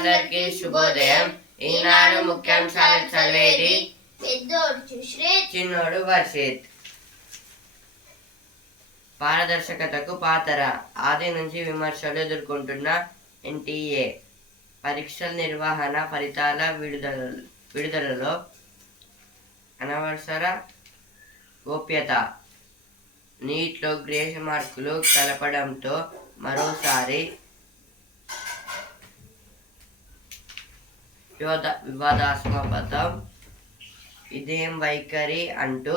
అందరికీ శుభోదయం. ఈనాడు ముఖ్యాంశాలు చదివేది పెద్దోడు సుశ్రేత్, చిన్నోడు వర్షిత్. పారదర్శకతకు పాతర. ఆది నుంచి విమర్శలు ఎదుర్కొంటున్న ఎన్టీఏ పరీక్షల నిర్వహణ, ఫలితాల విడుదలలో అనవసర గోప్యత, నీట్లో గ్రేస్ మార్కులు కలపడంతో మరోసారి వివాదాస్పదం. ఇదేం వైఖరి అంటూ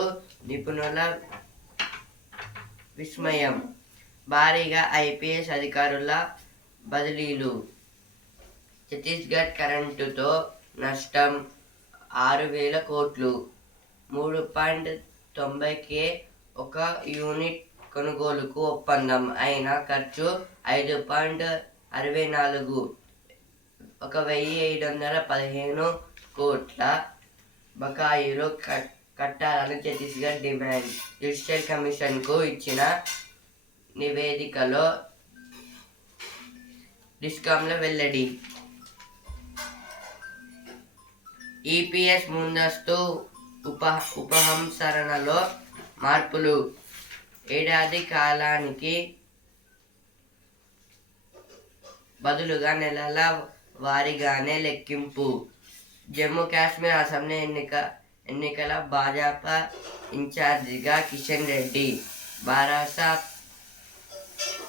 నిపుణుల విస్మయం. భారీగా ఐపీఎస్ అధికారుల బదిలీలు. ఛత్తీస్గఢ్ కరెంటుతో నష్టం 6,000 కోట్లు. 3.90కే ఒక యూనిట్ కొనుగోలుకు ఒప్పందం. అయిన ఖర్చు 5.64, 1,715 కోట్ల బకాయిలు కట్టాలని ఛత్తీస్గఢ్ డిమాండ్. జ్యుడిషియల్ కమిషన్కు ఇచ్చిన నివేదికలో డిస్కాంల వెల్లడి. ఈపీఎస్ ముందస్తు ఉపసంహరణలో మార్పులు. ఏడాది కాలానికి బదులుగా నెలల వారీగానే లెక్కింపు. జమ్మూ కాశ్మీర్ అసెంబ్లీ ఎన్నికల భాజపా ఇన్ఛార్జిగా కిషన్ రెడ్డి, బారాస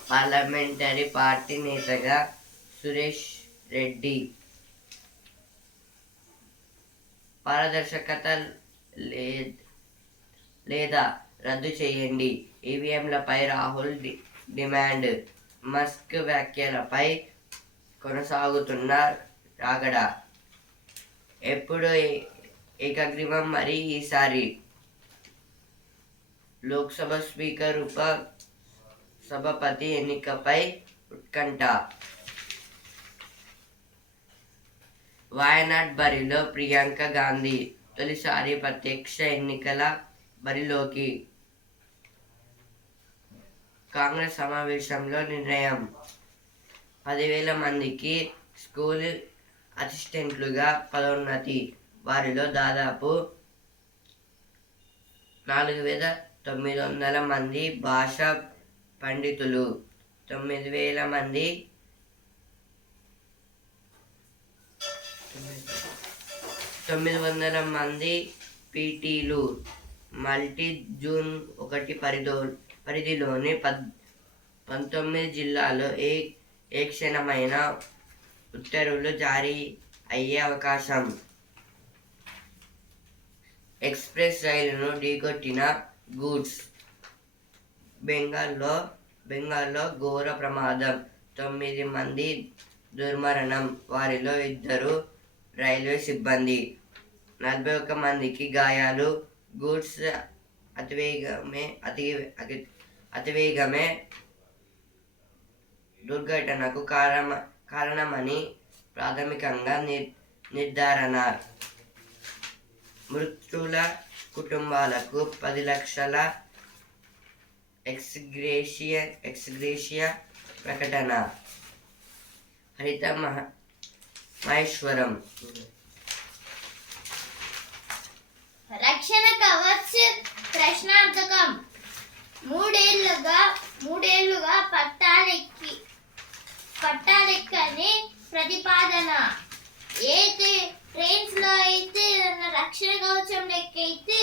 పార్లమెంటరీ పార్టీ నేతగా సురేష్ రెడ్డి. పారదర్శకత లేదా రద్దు చేయండి. ఈవీఎంలపై రాహుల్ డిమాండ్. మస్క్ వ్యాఖ్యలపై కొనసాగుతున్న రాగడ. ఎప్పుడు ఏకగ్రీవం మరి ఈసారి. లోక్సభ స్పీకర్ ఉప సభాపతి ఎన్నికపై ఉత్కంఠ. వాయనాడ్ బరిలో ప్రియాంక గాంధీ తొలిసారి ప్రత్యక్ష ఎన్నికల బరిలోకి. కాంగ్రెస్ సమావేశంలో నిర్ణయం. 10,000 మందికి స్కూల్ అసిస్టెంట్లుగా పదోన్నతి. వారిలో దాదాపు 4,900 మంది భాషా పండితులు, 9,000 మంది పీటీలు. మల్టీ జూన్ 1 పరిధిలోని 19 జిల్లాల్లో ఏ క్షణమైన ఉత్తర్వులు జారీ అయ్యే అవకాశం. ఎక్స్ప్రెస్ రైలును ఢీకొట్టిన గూడ్స్. బెంగాల్లో ఘోర ప్రమాదం. 9 మంది దుర్మరణం. వారిలో 2 రైల్వే సిబ్బంది. 41 మందికి గాయాలు. గూడ్స్ అతివేగమే దుర్ఘటనకు కారణమని ప్రాథమికంగా నిర్ధారణ. మృతుల కుటుంబాలకు 10 లక్షల ఎక్స్గ్రేషియా ప్రకటన. హరిత మహేశ్వరం. రక్షణ కవచ్ ప్రశ్నార్థకం. మూడేళ్లుగా పట్టాలెక్కని ప్రతిపాదన. అయితే ట్రైన్స్ లో అయితే రక్షణ కవచం లెక్క అయితే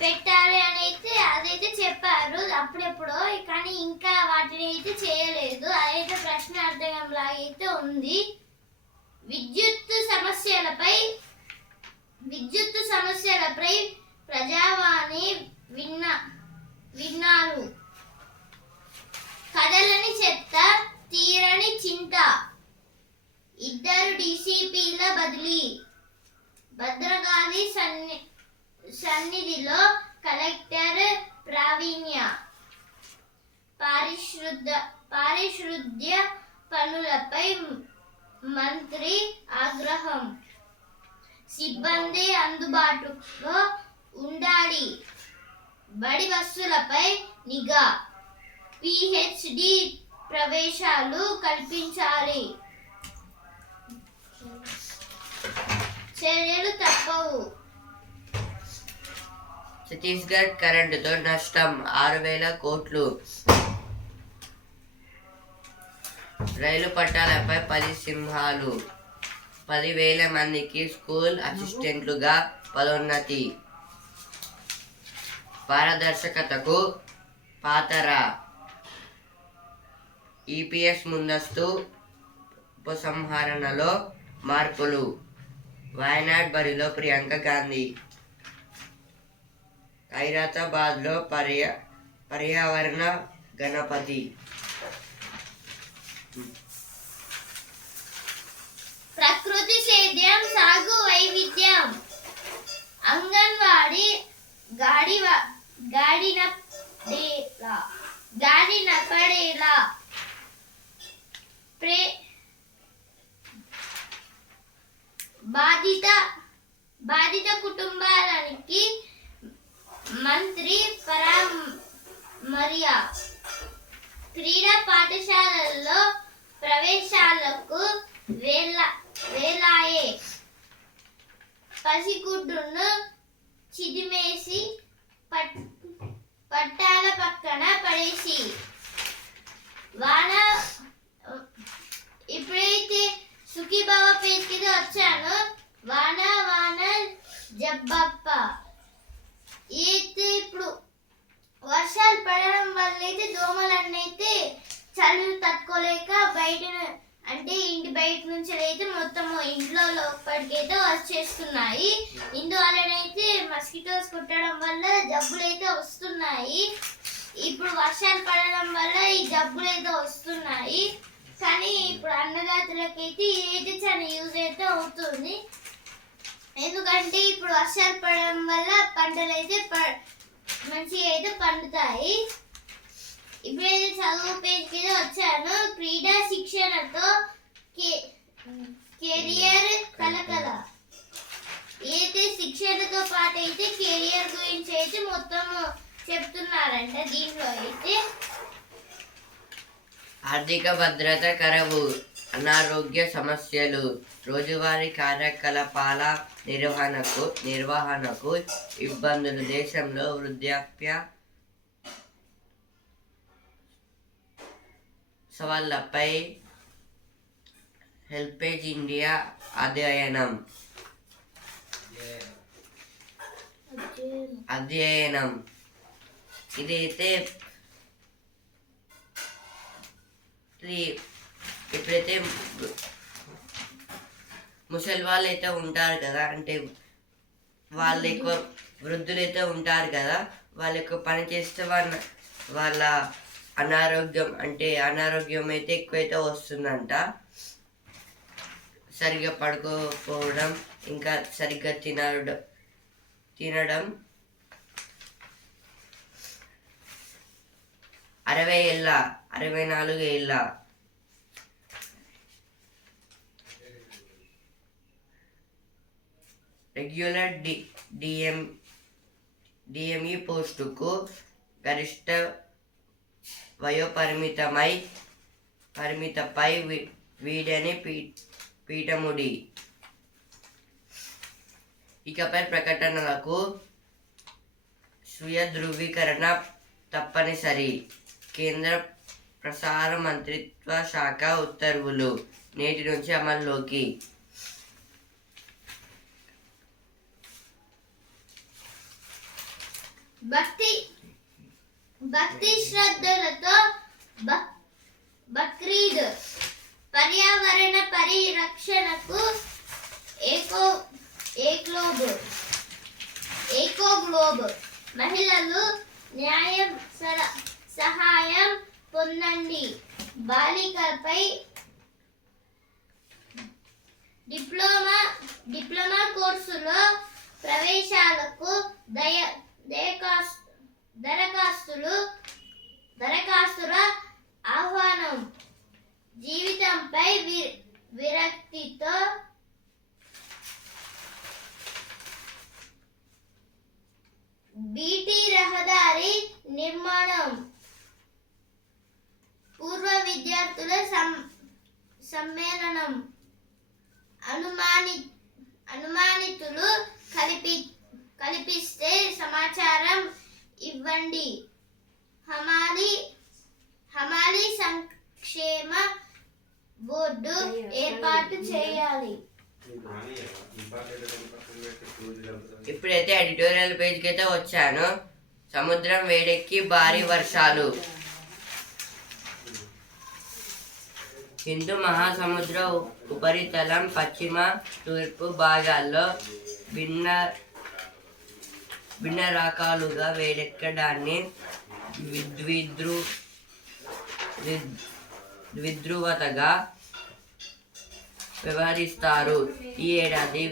పెట్టాలి అని అయితే అదైతే చెప్పారు అప్పుడెప్పుడో, కానీ ఇంకా వాటిని అయితే చేయలేదు. అదైతే ప్రశ్నార్థకం లాగా అయితే ఉంది. విద్యుత్ సమస్యలపై ప్రజావాణి విన్నారు. కదలని చెత్త, తీరని చింత. 2 డీసీపీల బదిలీ. భద్రకాళి సన్నిధిలో కలెక్టర్ ప్రావీణ్య. పారిశుద్ధ్య పనులపై మంత్రి ఆగ్రహం. సిబ్బంది అందుబాటులో ఉండాలి. బడి బస్సులపై నిఘా. పిహెచ్డి ప్రవేశాలు కల్పించాలి. చర్యలు తప్పవు. ఛత్తీస్గఢ్ కరెంటుతో నష్టం 6,000 కోట్లు. రైలు పట్టాలపై 10 సింహాలు. 10,000 మందికి స్కూల్ అసిస్టెంట్లుగా పదోన్నతి. పారదర్శకతకు పాతర. ఈపీఎస్ ముందస్తు ఉపసంహరణలో మార్పులు. వయనాడ్ బరిలో ప్రియాంక గాంధీ. ఖైరతాబాద్లో పర్యావరణ గణపతి. ప్రకృతి సేద్యం, సాగు వైవిధ్యం. అంగన్వాడీ గాడిన పడేలా. బాధిత కుటుంబాలకి మంత్రి పరామర్శ. క్రీడా పాఠశాలల్లో ప్రవేశాలకు వేలాయే. పసిగుడ్డును చిదిమేసి పట్టాల పక్కన పడేసి. వాన ఇప్పుడైతే సుఖీబాబా పేరుకి వచ్చాను. వాన జబ్బప్ప. అయితే ఇప్పుడు వర్షాలు పడడం వల్ల అయితే దోమలన్నైతే చలి తట్టుకోలేక ఇంటి బయట నుంచి అయితే మొత్తం ఇంట్లో లోపలికైతే వచ్చేస్తున్నాయి. ఇందువల్లనైతే మస్కిటోస్ కుట్టడం వల్ల జబ్బులు అయితే వస్తున్నాయి. ఇప్పుడు వర్షాలు పడడం వల్ల ఈ జబ్బులు అయితే వస్తున్నాయి. కానీ ఇప్పుడు అన్నదాతలకైతే అయితే చాలా యూజ్ అయితే అవుతుంది. ఎందుకంటే ఇప్పుడు వర్షాలు పడడం వల్ల పంటలు అయితే మంచిగా అయితే పండుతాయి. ఇప్పుడైతే చదువు పేజ్ మీద వచ్చాను. క్రీడా శిక్షణతో కెరియర్ కలకల. అయితే శిక్షణతో పాటు అయితే కెరియర్ గురించి అయితే మొత్తం చెప్తున్నారంట. దీంట్లో అయితే ఆర్థిక భద్రత కరువు. అనారోగ్య సమస్యలు. రోజువారీ కార్యకలాపాల నిర్వహణకు ఇబ్బందులు. దేశంలో వృద్ధాప్య సవాళ్లపై హెల్పేజ్ ఇండియా అధ్యయనం. ఇదైతే ఇప్పుడైతే ముసలి వాళ్ళు అయితే ఉంటారు కదా, అంటే వాళ్ళు ఎక్కువ వృద్ధులు అయితే ఉంటారు కదా, వాళ్ళు ఎక్కువ పని చేస్తే వాళ్ళ అనారోగ్యం అయితే ఎక్కువైతే వస్తుందంట. సరిగ్గా పడుకోకపోవడం, ఇంకా సరిగ్గా తినడం. 64 ఏళ్ళ రెగ్యులర్ డిఎంఈ పోస్టుకు గరిష్ట పరిమితపై వీడని పీఠముడి. ఇకపై ప్రకటనలకు స్వీయ ధృవీకరణ తప్పనిసరి. కేంద్ర ప్రసార మంత్రిత్వ శాఖ ఉత్తర్వులు నేటి నుంచి అమల్లోకి. భక్తి శ్రద్ధలతో బక్రీద్. పర్యావరణ పరిరక్షణకు ఏకో గ్లోబ్. మహిళలు న్యాయ సహాయం పొందండి. బాలికలపై డిప్లొమా కోర్సులో ప్రవేశాలకు దరఖాస్తుల ఆహ్వానం. జీవితంపై విరక్తితో బీటీ రహదారి నిర్మాణం. పూర్వ విద్యార్థుల సమ్మేళనం. అనుమానిత కల్పిస్తే సమాచారం ఇవ్వండి. హమాలి సంక్షేమ బోర్డు ఏర్పాటు చేయాలి. ఇప్పుడైతే ఎడిటోరియల్ పేజ్కి అయితే వచ్చాను. సముద్రం వేడెక్కి భారీ వర్షాలు. హిందూ మహాసముద్ర ఉపరితలం పశ్చిమ తూర్పు భాగాల్లో భిన్న రకాలుగా వేడెక్కడాన్ని ద్విధ్రువతగా వ్యవహరిస్తారు. ఈ ఏడాది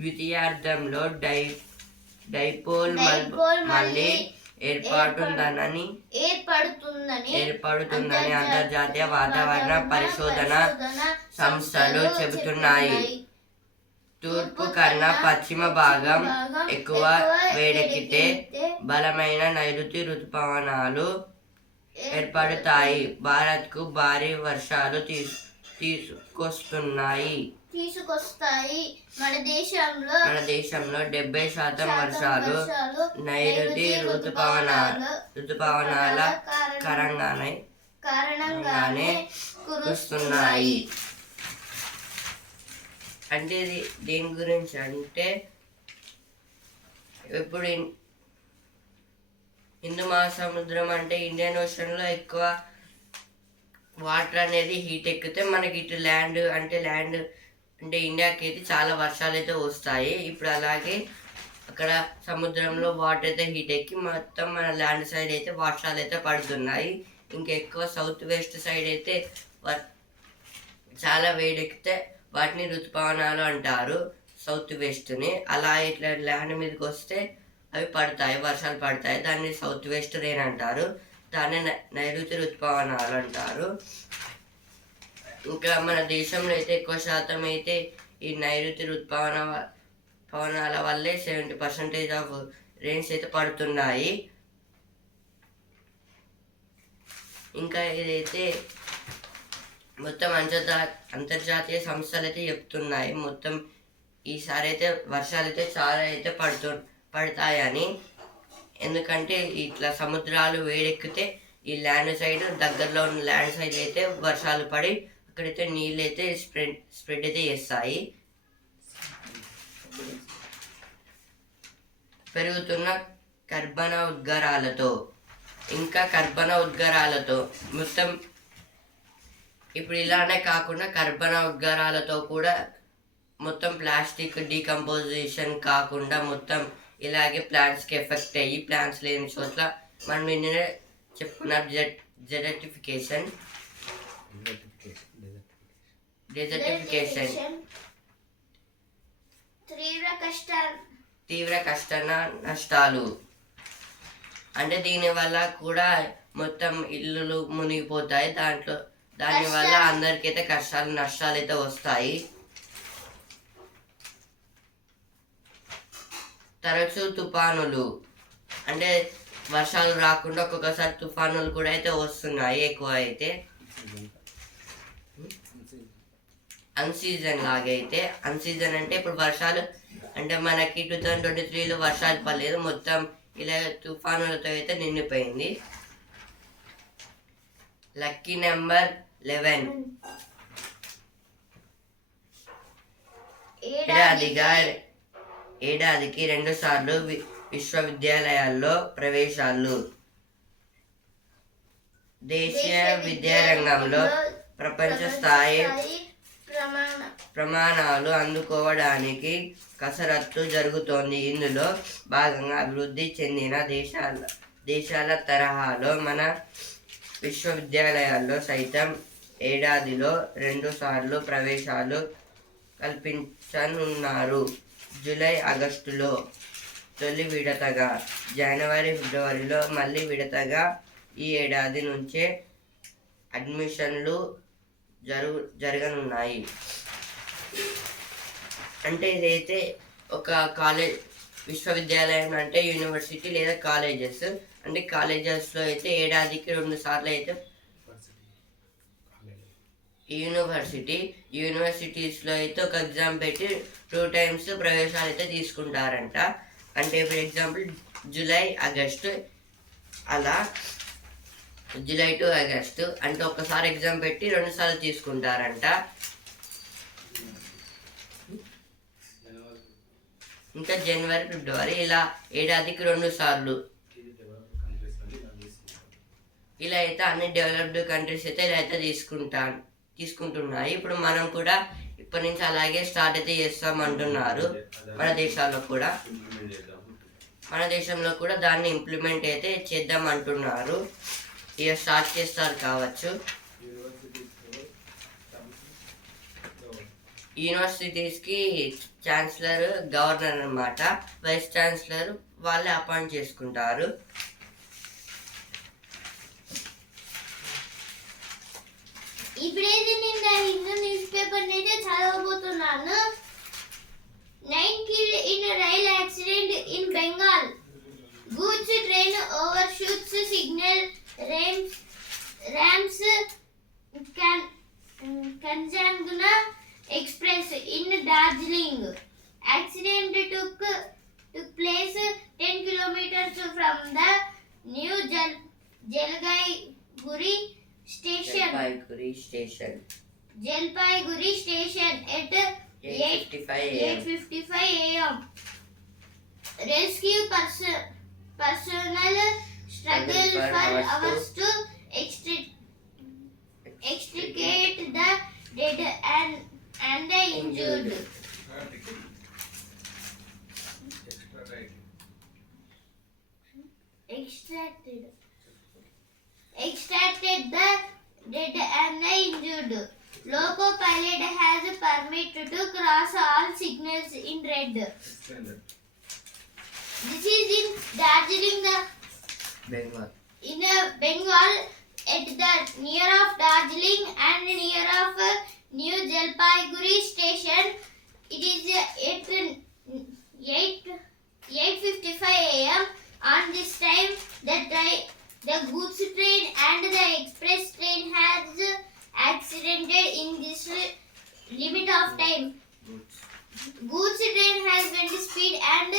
ద్వితీయార్థంలో డైపోల్ మళ్ళీ ఏర్పడుతుందని అంతర్జాతీయ వాతావరణ పరిశోధన సంస్థలు చెబుతున్నాయి. తూర్పు కన్నా పశ్చిమ భాగం ఎక్కువ వేడెక్కితే బలమైన నైరుతి రుతుపవనాలు ఏర్పడతాయి. భారత్కు భారీ వర్షాలు తీసుకొస్తాయి. మన దేశంలో 70% వర్షాలు నైరుతి ఋతుపవనాల కారణంగానే కురుస్తున్నాయి. అంటే ఇది దేని గురించి అంటే, ఇప్పుడు హిందూ మహాసముద్రం అంటే ఇండియన్ ఓషన్లో ఎక్కువ వాటర్ అనేది హీట్ ఎక్కితే మనకి ఇటు ల్యాండ్ అంటే ఇండియాకి అయితే చాలా వర్షాలు అయితే వస్తాయి. ఇప్పుడు అలాగే అక్కడ సముద్రంలో వాటర్ అయితే హీట్ ఎక్కి మొత్తం మన ల్యాండ్ సైడ్ అయితే వర్షాలు అయితే పడుతున్నాయి. ఇంకా ఎక్కువ సౌత్ వెస్ట్ సైడ్ అయితే చాలా వేడెక్కితే వాటిని ఋతుపవనాలు అంటారు, సౌత్ వెస్ట్ని. అలా ఇట్లా ల్యాండ్ మీదకి వస్తే అవి పడతాయి, వర్షాలు పడతాయి. దాన్ని సౌత్ వెస్ట్ రెయిన్ అంటారు. దాన్ని నైరుతి ఋతుపవనాలు అంటారు. ఇంకా మన దేశంలో అయితే ఎక్కువ శాతం అయితే ఈ నైరుతి ఋతుపవనాల వల్లే 70% ఆఫ్ రెయిన్స్ అయితే పడుతున్నాయి. ఇంకా ఇదైతే మొత్తం అంతర్జాతీయ సంస్థలు అయితే చెప్తున్నాయి. మొత్తం ఈసారి అయితే వర్షాలు అయితే చాలా అయితే పడతాయని. ఎందుకంటే ఇట్లా సముద్రాలు వేడెక్కితే ఈ ల్యాండ్ సైడ్ దగ్గరలో ఉన్న ల్యాండ్ సైడ్ అయితే వర్షాలు పడి అక్కడైతే నీళ్ళు అయితే స్ప్రెడ్ అయితే చేస్తాయి. పెరుగుతున్న కర్బన ఉద్గారాలతో మొత్తం ఇప్పుడు ఇలానే కాకుండా కర్బన ఉద్గారాలతో కూడా మొత్తం ప్లాస్టిక్ డీకంపోజిషన్ కాకుండా మొత్తం ఇలాగే ప్లాంట్స్కి ఎఫెక్ట్ అయ్యి ప్లాంట్స్ లేని చోట్ల మనం నిన్ననే చెప్పుకున్నాం డెజర్టిఫికేషన్ తీవ్ర కష్ట నష్టాలు. అంటే దీనివల్ల కూడా మొత్తం ఇల్లులు మునిగిపోతాయి. దానివల్ల అందరికైతే నష్టాలు అయితే వస్తాయి. తరచూ తుఫానులు, అంటే వర్షాలు రాకుండా ఒక్కొక్కసారి తుఫానులు కూడా అయితే వస్తున్నాయి ఎక్కువ అయితే. అన్సీజన్ లాగైతే అన్సీజన్ అంటే ఇప్పుడు వర్షాలు అంటే మనకి 2023లో వర్షాలు పడలేదు, మొత్తం ఇలా తుఫానులతో అయితే నిండిపోయింది. లక్కీ నెంబర్ 11 ఏడాదికి 2 సార్లు విశ్వవిద్యాలయాల్లో ప్రవేశాలు. దేశీయ విద్యారంగంలో ప్రపంచ స్థాయి ప్రమాణాలు అందుకోవడానికి కసరత్తు జరుగుతోంది. ఇందులో భాగంగా అభివృద్ధి చెందిన దేశాల తరహాలో మన విశ్వవిద్యాలయాల్లో సైతం ఏడాదిలో 2 సార్లు ప్రవేశాలు కల్పించనున్నారు. జూలై ఆగస్టులో తొలి విడతగా, జనవరి ఫిబ్రవరిలో మళ్ళీ విడతగా ఈ ఏడాది నుంచే అడ్మిషన్లు జరగనున్నాయి. అంటే ఇదైతే ఒక విశ్వవిద్యాలయం అంటే యూనివర్సిటీ లేదా కాలేజెస్. అంటే కాలేజెస్లో అయితే ఏడాదికి 2 సార్లు అయితే యూనివర్సిటీస్లో అయితే ఒక ఎగ్జామ్ పెట్టి 2 times ప్రవేశాలు అయితే తీసుకుంటారంట. అంటే ఫర్ ఎగ్జాంపుల్ జూలై ఆగస్టు అలా, జూలై టు ఆగస్టు అంటే ఒకసారి ఎగ్జామ్ పెట్టి 2 సార్లు తీసుకుంటారంట. ఇంకా జనవరి ఫిబ్రవరి ఇలా ఏడాదికి 2 సార్లు. ఇలా అయితే అన్ని డెవలప్డ్ కంట్రీస్ అయితే ఇలా అయితే తీసుకుంటున్నాయి. ఇప్పుడు మనం కూడా ఇప్పటి నుంచి అలాగే స్టార్ట్ అయితే చేస్తాం అంటున్నారు. మన దేశంలో కూడా దాన్ని ఇంప్లిమెంట్ అయితే చేద్దాం అంటున్నారు. ఇక స్టార్ట్ చేస్తారు కావచ్చు. యూనివర్సిటీస్కి ఛాన్సలర్, గవర్నర్ అన్నమాట. వైస్ ఛాన్సలర్ వాళ్ళే అపాయింట్ చేసుకుంటారు. ఇప్పుడైతే నేను హిందూ న్యూస్ పేపర్ అయితే చదవబోతున్నాను. 9 killed in a rail accident in Bengal. Goods train overshoots signal rams Kanjanguna Express in Darjeeling. Accident took place 10 kilometers from the New Jalpaiguri Station at 8:55 a.m. Rescue personnel struggle for hours to extricate the dead and the injured. Extracted the dead and the injured. Loco pilot has a permit to cross all signals in red. This is in Darjeeling, in Bengal, at the near of Darjeeling and near of New Jalpaiguri station. It is at 8:55 a.m. On this time, the goods train and the express train has accidented in this limit of time. Goods train has went speed and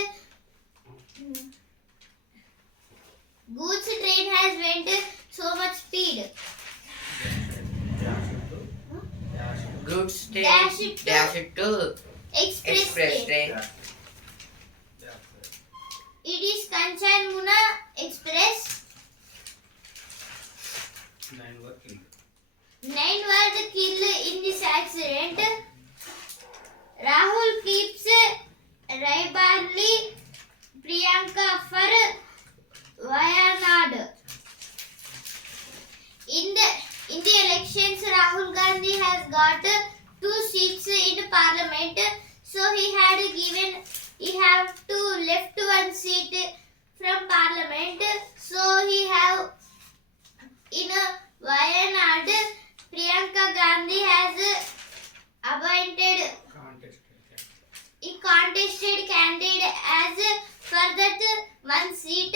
goods train has went so much speed. Goods train Dash it to express train. It is Kanchanmuna Express. 9 were killed in this accident. Rahul keeps Raebareli, Priyanka for Wayanad. In the elections, Rahul Gandhi has got 2 seats in parliament, so he have to left 1 seat from parliament. So he have in Wayanad, Priyanka Gandhi has appointed a contested candidate as for that 1 seat.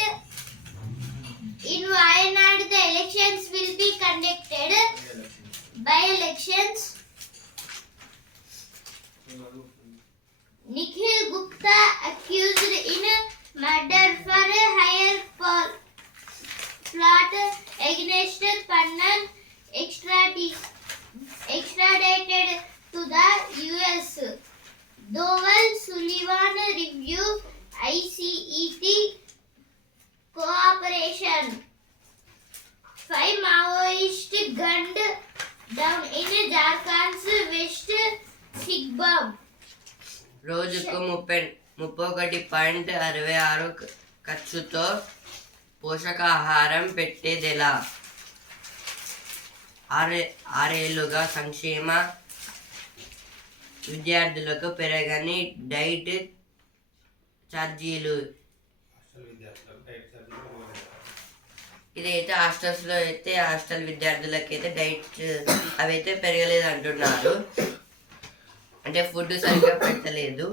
In Wayanad, the elections will be conducted by elections. Nikhil Gupta accused in murder for hire plot against Pannan extradited to the US. Dowell Sullivan review ICET cooperation. 5 Maoists gunned down in Jharkhand's West Sigbam. రోజుకు 31.66 ఖర్చుతో పోషకాహారం పెట్టేదెలా? 6 ఏళ్లుగా సంక్షేమ విద్యార్థులకు పెరగని diet ఛార్జీలు. ఇదైతే హాస్టల్స్లో అయితే హాస్టల్ విద్యార్థులకి అయితే డైట్ అవైతే పెరగలేదు అంటున్నారు. అంటే ఫుడ్ సరిగ్గా పెట్టలేదు.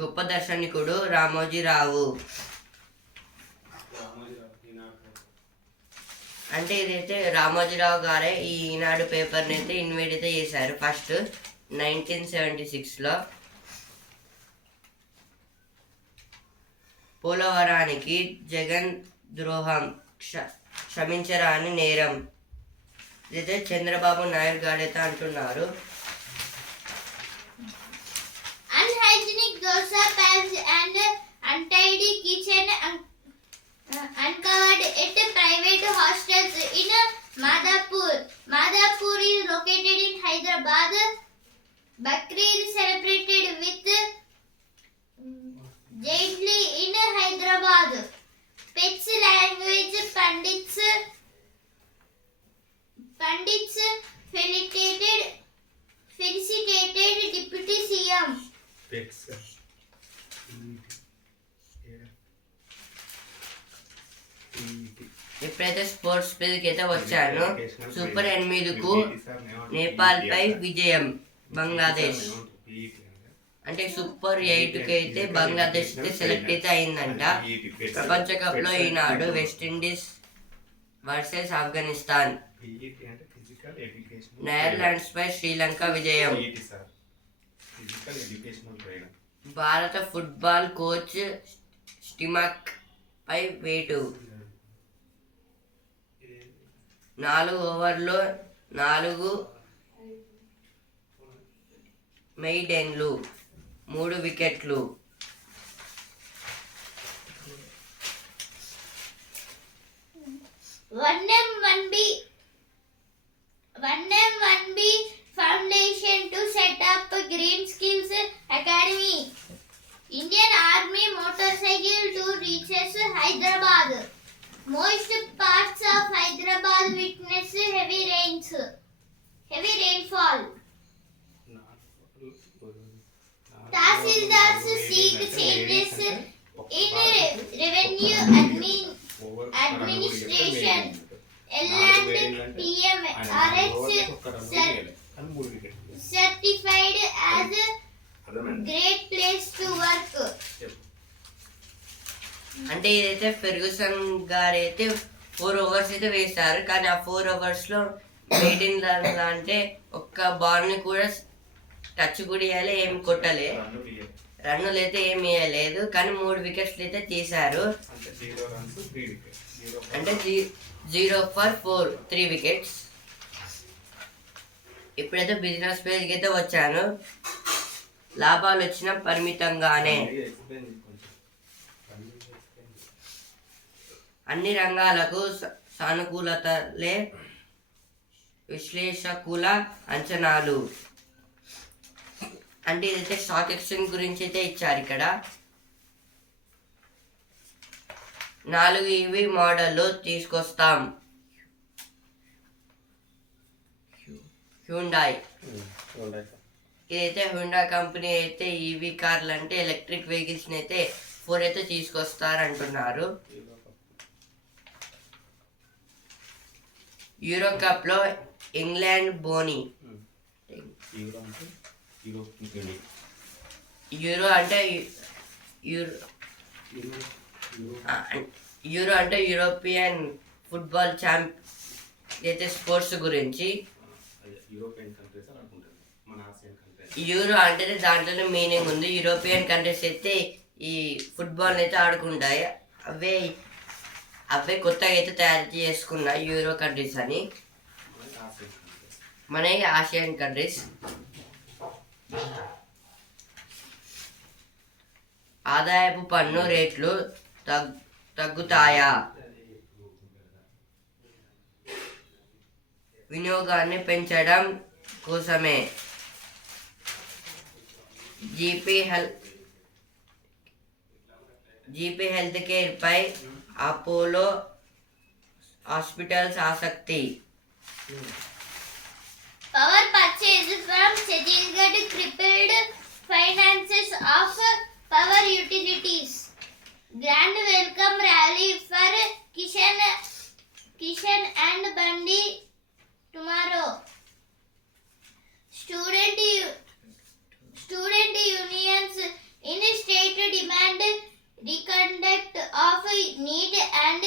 గొప్ప దర్శనికుడు రామోజీరావు అంటే ఇదైతే రామోజీరావు గారే ఈ ఈనాడు పేపర్ని అయితే ఇన్వైట్ అయితే చేశారు ఫస్ట్ 1976లో. పోలవరానికి జగన్ ద్రోహం క్షమించరాని నేరం. ఇదైతే చంద్రబాబు నాయుడు గారైతే అంటున్నారు. Unhygienic dosa pans and untidy kitchen uncovered at private hostels in Madhapur. Madhapur is located in Hyderabad. Bakrid celebrated with jointly in Hyderabad. Pets language pundits felicitated Deputy CM. Pets. ఇప్పుడైతే sports పేజ్కి అయితే వచ్చాను. Super 8కు Nepal పై విజయం బంగ్లాదేశ్. అంటే super 8కి అయితే బంగ్లాదేశ్ అయితే select అయితే అయిందంట. ప్రపంచ కప్ లో ఈనాడు వెస్టిండీస్ వర్సెస్ ఆఫ్ఘనిస్తాన్. నెదర్లాండ్స్ పై శ్రీలంక విజయం. భారత ఫుట్బాల్ కోచ్ స్టిమక్ పై వేటు. 4 ఓవర్లో 4 మెయిడెన్లు, 3 వికెట్లు. One M1B Foundation to set up Green Skills Academy. Indian Army motorcycle tour reaches Hyderabad. Most parts of Hyderabad witness heavy rainfall. Tahsildars seek changes in revenue administration. Land TMRH certified as great place to work. అంటే ఇదైతే Ferguson గారు అయితే 4 overs అయితే వేశారు. కానీ ఆ 4 ఓవర్స్లో maiden అంటే ఒక్క బాల్ని కూడా టచ్ కూడా ఇవ్వాలి, ఏమి కొట్టలే, రన్నులు అయితే ఏమి ఇవ్వలేదు. కానీ 3 వికెట్స్ అయితే తీశారు. అంటే 0 for 4 3 వికెట్స్. ఇప్పుడైతే బిజినెస్ పేజ్కి అయితే వచ్చాను. లాభాలు వచ్చిన పరిమితంగానే. అన్ని రంగాలకు సానుకూలతలే విశ్లేషకుల అంచనాలు. అంటే ఇదైతే స్టాక్ ఎక్స్చేంజ్ గురించి అయితే ఇచ్చారు ఇక్కడ. 4 EV మోడళ్ళు తీసుకొస్తాం. హ్యుండాయ్. ఇదైతే హ్యుండాయ్ కంపెనీ అయితే ఈవీ కార్లు అంటే ఎలక్ట్రిక్ వెహికల్స్ని అయితే 4 అయితే తీసుకొస్తారంటున్నారు. యూరో కప్లో ఇంగ్లాండ్ బోని. యూరో అంటే యూరోపియన్ ఫుట్బాల్ ఛాంప్ అయితే స్పోర్ట్స్ గురించి. యూరో అంటే దాంట్లోనే మీనింగ్ ఉంది. యూరోపియన్ కంట్రీస్ అయితే ఈ ఫుట్బాల్ అయితే ఆడుకుంటాయి. అవే కొత్తగా అయితే తయారు చేసుకున్నాయి యూరో కంట్రీస్ అని. మన ఆసియన్ కంట్రీస్. ఆదాయపు పన్ను రేట్లు తగ్గుతాయా? వినియోగాన్ని పెంచడం కోసమే. జీపీ హెల్త్ కేర్ పై అపోలో హాస్పిటల్స్ ఆసక్తి. Power purchase from Chhattisgarh crippled finances of power utilities. Grand welcome rally for Kishan and Bandi tomorrow. Student unions in state demand reconduct of NEET and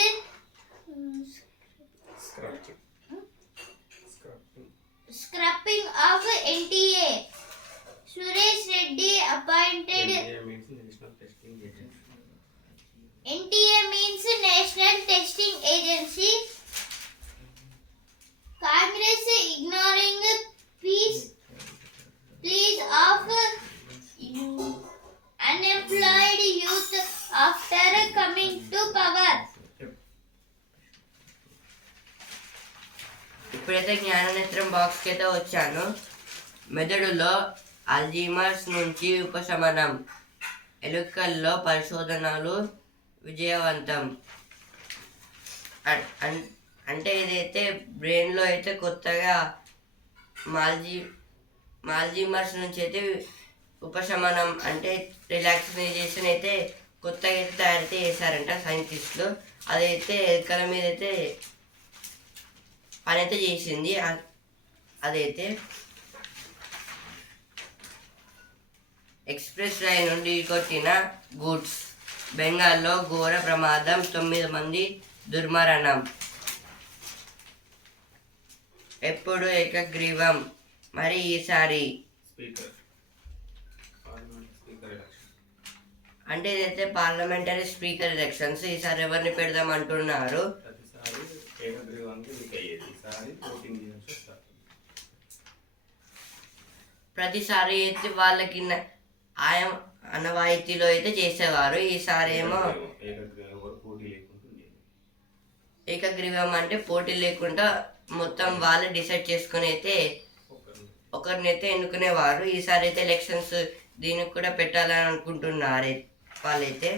scrapping of NTA. Suresh Reddy appointed. NTA means National Testing Agency. Congress ignoring pleas of unemployed youth after coming to power. ఇప్పుడైతే జ్ఞాననేత్రం బాక్స్కి అయితే వచ్చాను. మెదడులో Alzheimer's నుంచి ఉపశమనం, ఎలుకల్లో పరిశోధనలు విజయవంతం. అంటే ఇదైతే బ్రెయిన్లో అయితే కొత్తగా మాల్జీమర్స్ నుంచి అయితే ఉపశమనం అంటే రిలాక్సేషన్ అయితే కొత్తగా అయితే తయారైతే చేశారంట సైంటిస్టులు. అదైతే ఎలుకల మీద అయితే పని అయితే చేసింది. అదైతే ఎక్స్ప్రెస్ రైలు నుండి కొట్టిన గూడ్స్, బెంగాల్లో ఘోర ప్రమాదం, 9 మంది దుర్మరణం. ఎప్పుడు ఏకగ్రీవం, మరి ఈసారి అంటే ఇదైతే పార్లమెంటరీ స్పీకర్ ఎలక్షన్స్. ఈసారి ఎవరిని పెడదాం అంటున్నారు. ప్రతిసారి అయితే వాళ్ళకి ఆయా అనవాయితీలో అయితే చేసేవారు. ఈసారి ఏమో ఏకగ్రీవం అంటే పోటీ లేకుండా మొత్తం వాళ్ళు డిసైడ్ చేసుకుని అయితే ఒకరినైతే ఎన్నుకునేవారు. ఈసారి అయితే ఎలక్షన్స్ దీనికి కూడా పెట్టాలని అనుకుంటున్నారు వాళ్ళైతే.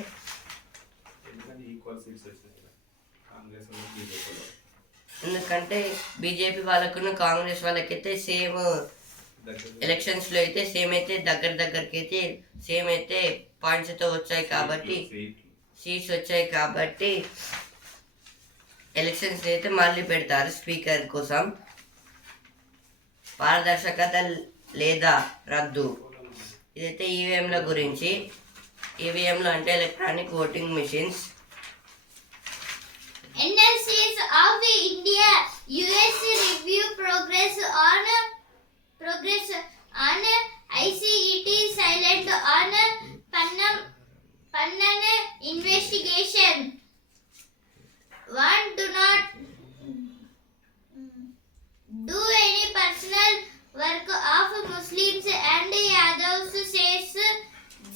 ఎందుకంటే బీజేపీ వాళ్ళకును కాంగ్రెస్ వాళ్ళకైతే సేమ్ ఎలక్షన్స్లో అయితే సేమ్ అయితే దగ్గరికి అయితే సేమ్ అయితే పాయింట్స్ అయితే వచ్చాయి కాబట్టి, సీట్స్ వచ్చాయి కాబట్టి ఎలక్షన్స్ అయితే మళ్ళీ పెడతారు స్పీకర్ కోసం. పారదర్శకత లేదా రద్దు, ఇదైతే ఈవీఎంల గురించి. ఈవీఎంలు అంటే electronic voting machines. NLCs of India US review progress on ICET silent on Pannan investigation. One, do not do any personal work of Muslims and Yadavs, says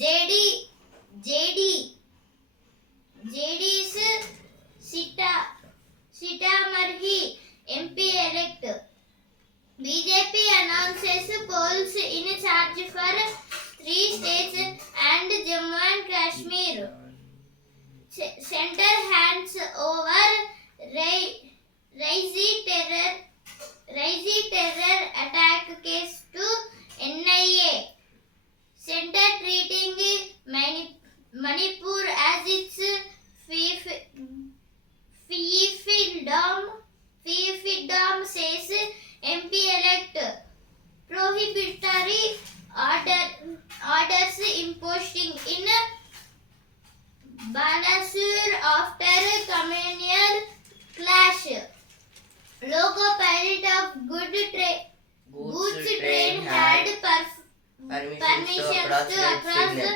JD's Sitamarhi MP elect. BJP announces polls in charge for 3 states and Jammu and Kashmir. Center hands over Raisi terror attack case to NIA. Center treating Manipur as its fiefdom, says MP elect. Prohibitory orders imposing in Balasur after communal clash. Loco pilot of goods train had permission to cross the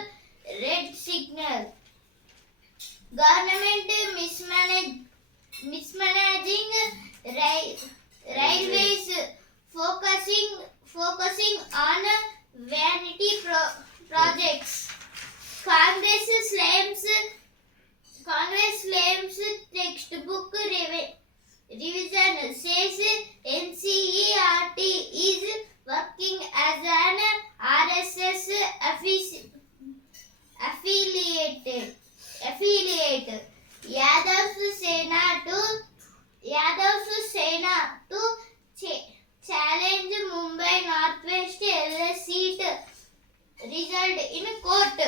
red signal. Government mismanaging railways, focusing on vanity projects. Congress slams textbook revision, says NCERT is working as an RSS affiliate. Yadav's Sena to challenge Mumbai Northwest LS seat result in court.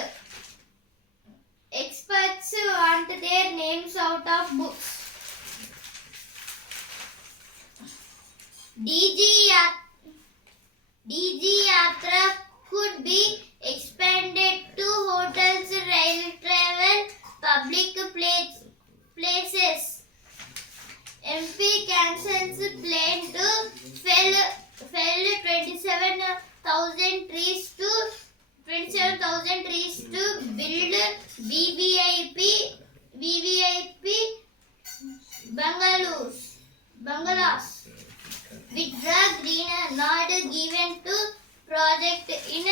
Experts want their names out of books. DG Yatra could be expanded to hotels, rail travel, public places. MP cancels plan to fell 27,000 trees to build VVIP bungalows with the green nod given to project in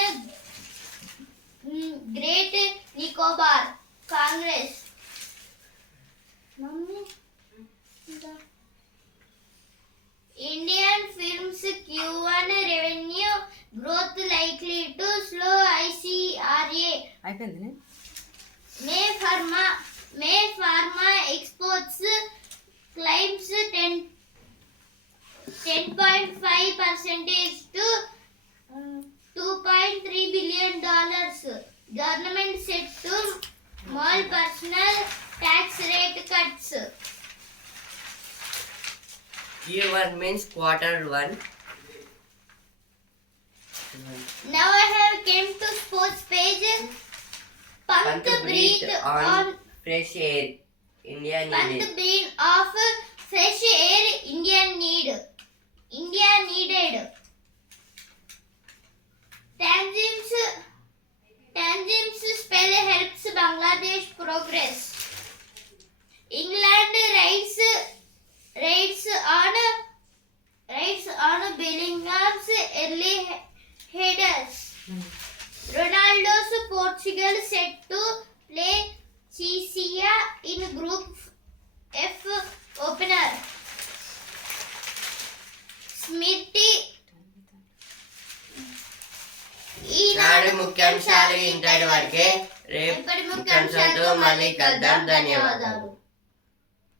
Great Nicobar. Congress. Indian films Q1 revenue growth likely to slow ICRA. అయిపోయింది. May Pharma exports climbs 10.5% to $2.3 billion. Government set to small personal tax rate cuts. Q1 means Q1. Now I have came to sports page. Pant breathe on fresh air. India Pant needed. breathe of fresh air. India needed. Tanzim's spell helps Bangladesh progress. England raids on Bellingham's early headers. Ronaldo's Portugal set to play Chelsea in Group F opener. Smithy నాడు ముఖ్యాంశాలు ఇంతటి వరకే. రేపు ముఖ్యాంశాలతో మళ్ళీ కలుద్దాం. ధన్యవాదాలు.